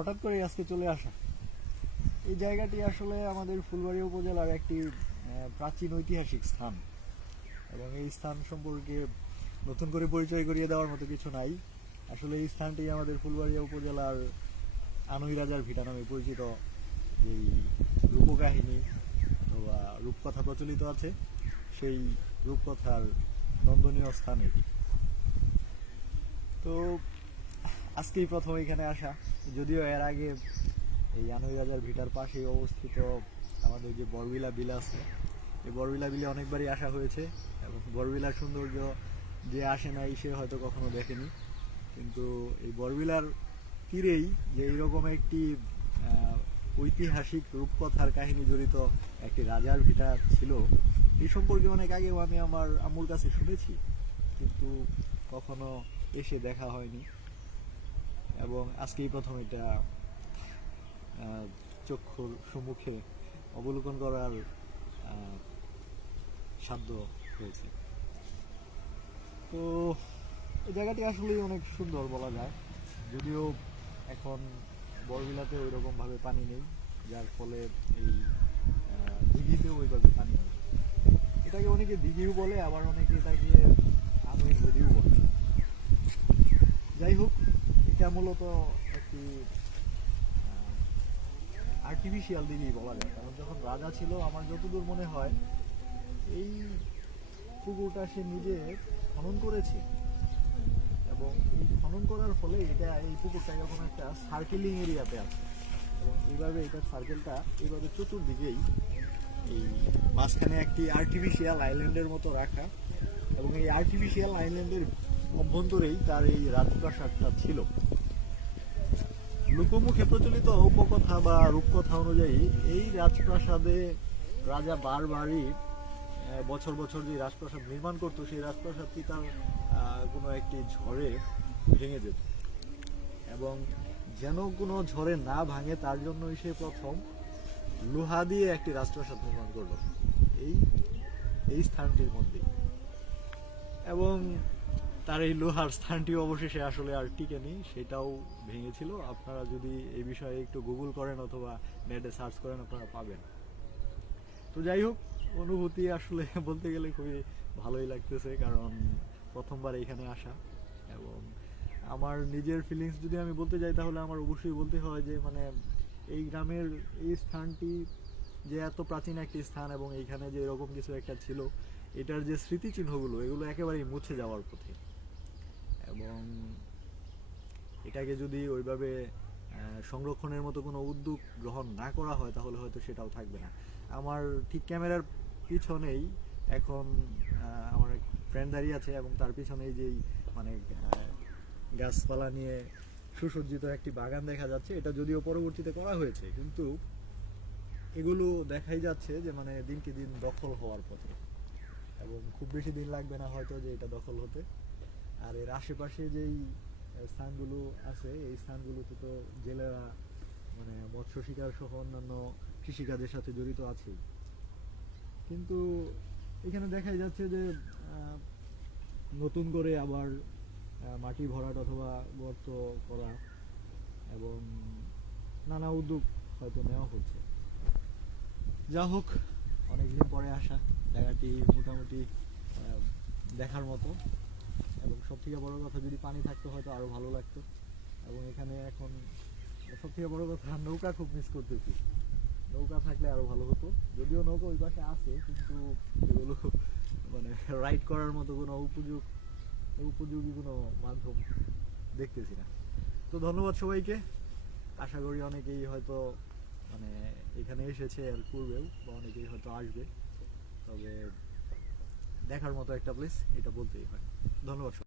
হঠাৎ করে আজকে চলে আসা। এই জায়গাটি আসলে আমাদের ফুলবাড়ি উপজেলার একটি প্রাচীন ঐতিহাসিক স্থান। এবং এই স্থান সম্পর্কে নতুন করে পরিচয় করিয়ে দেওয়ার মতো কিছু নাই। আসলে এই স্থানটি আমাদের ফুলবাড়িয়া উপজেলার আনুই রাজার ভিটা নামে পরিচিত। যেই রূপকাহিনী অথবা রূপকথা প্রচলিত আছে, সেই রূপকথার নন্দনীয় স্থান এটি। তো আজকেই প্রথম এখানে আসা। যদিও এর আগে এই আনুই রাজার ভিটার পাশেই অবস্থিত আমাদের যে বরবিলা বিল আছে, এই বরবিলা বিলে অনেকবারই আসা হয়েছে এবং বরবিলার সৌন্দর্য যে আসে নাই সে হয়তো কখনো দেখেনি। কিন্তু এই বরবিলার তীরেই যে এইরকম একটি ঐতিহাসিক রূপকথার কাহিনী জড়িত একটি রাজার ভিটা ছিল, এই সম্পর্কে অনেক আগেও আমি আমার আম্মুর কাছে শুনেছি, কিন্তু কখনো এসে দেখা হয়নি। এবং আজকেই প্রথম এটা চক্ষুর সম্মুখে অবলোকন করার সাধ্য হয়েছে। তো এই জায়গাটি আসলেই অনেক সুন্দর বলা যায়। যদিও এখন বরবিলাতে ওই রকমভাবে পানি নেই, যার ফলে এই দিঘিতেও ওইভাবে পানি নেই। এটাকে অনেকে দিঘিও বলে, আবার অনেকে এটাকে আমি যদিও বলে। যাই হোক এটা মূলত একটি আর্টিফিশিয়াল দিঘি বলা যায়। কারণ যখন রাজা ছিল, আমার যতদূর মনে হয়, এই পুকুরটা সে নিজে খনন করেছে। এবং এই খনন করার ফলে এটা, এই পুকুরটা এরকম একটা সার্কেলিং এরিয়াতে আছে। এবং এইভাবে এটা সার্কেলটা এইভাবে চতুর্দিকেই এই মাঝখানে একটি আর্টিফিশিয়াল আইল্যান্ডের মতো রাখা। এবং এই আর্টিফিশিয়াল আইল্যান্ডের অভ্যন্তরেই তার এই রাজপ্রাসাদটা ছিল। লোকমুখে প্রচলিত উপকথা বা রূপকথা অনুযায়ী এই রাজপ্রাসাদে রাজা বারবারই বছর বছর যে রাজপ্রাসাদ নির্মাণ করতো, সেই রাজপ্রাসাদটি তার কোনো একটি ঝড়ে ভেঙে যেত। এবং যেন কোনো ঝড়ে না ভাঙে, তার জন্যই সে প্রথম লোহা দিয়ে একটি রাজপ্রাসাদ নির্মাণ করল। এই এই স্থানটির মধ্যে এবং তার এই লোহার স্থানটি অবশেষে আসলে আর টিকে নেই সেটাও ভেঙেছিল। আপনারা যদি এই বিষয়ে একটু গুগল করেন অথবা নেটে সার্চ করেন, আপনারা পাবেন। তো যাই হোক, অনুভূতি আসলে বলতে গেলে খুবই ভালোই লাগতেছে, কারণ প্রথমবার এখানে আসা এবং আমার নিজের ফিলিংস যদি আমি বলতে যাই, তাহলে আমার অবশ্যই বলতে হয় যে মানে এই গ্রামের এই স্থানটি যে এত প্রাচীন একটি স্থান এবং এইখানে যে এরকম কিছু একটা ছিল, এটার যে স্মৃতিচিহ্নগুলো, এগুলো একেবারেই মুছে যাওয়ার পথে। এবং এটাকে যদি ওইভাবে সংরক্ষণের মতো কোনো উদ্যোগ গ্রহণ না করা হয়, তাহলে হয়তো সেটাও থাকবে না। আমার ঠিক ক্যামেরার পিছনেই এখন আমার এক ফ্রেন্ড দাঁড়িয়ে আছে এবং তার পিছনেই যেই মানে গাছপালা নিয়ে সুসজ্জিত একটি বাগান দেখা যাচ্ছে, এটা যদিও পরবর্তীতে করা হয়েছে, কিন্তু এগুলো দেখাই যাচ্ছে যে মানে দিনকে দিন দখল হওয়ার পথে। এবং খুব বেশি দিন লাগবে না হয়তো যে এটা দখল হতে। আর এর আশেপাশে যেই স্থানগুলো আছে, এই স্থানগুলোতে তো জেলেরা মানে মৎস্য শিকার সহ অন্যান্য কৃষিকাজের সাথে জড়িত আছে কিন্তু এখানে দেখাই যাচ্ছে যে নতুন করে আবার মাটি ভরাট অথবা গর্ত করা এবং নানা উদ্যোগ হয়তো নেওয়া হচ্ছে। যা হোক, অনেকদিন পরে আসা, জায়গাটি মোটামুটি দেখার মতো। এবং সব থেকে বড় কথা যদি পানি থাকতো হয়তো আরও ভালো লাগতো। এবং এখানে এখন সব থেকে বড় কথা, নৌকা খুব মিস করতেছি। নৌকা থাকলে আরও ভালো হতো। যদিও নৌকা ওই পাশে আছে, কিন্তু এগুলো মানে রাইড করার মতো কোনো উপযোগ, উপযোগী কোনো মাধ্যম দেখতেছি না। তো ধন্যবাদ সবাইকে। আশা করি অনেকেই হয়তো মানে এখানে এসেছে আর করবেও বা অনেকেই হয়তো আসবে। তবে দেখার মতো একটা প্লেস এটা বলতেই হয়। ধন্যবাদ।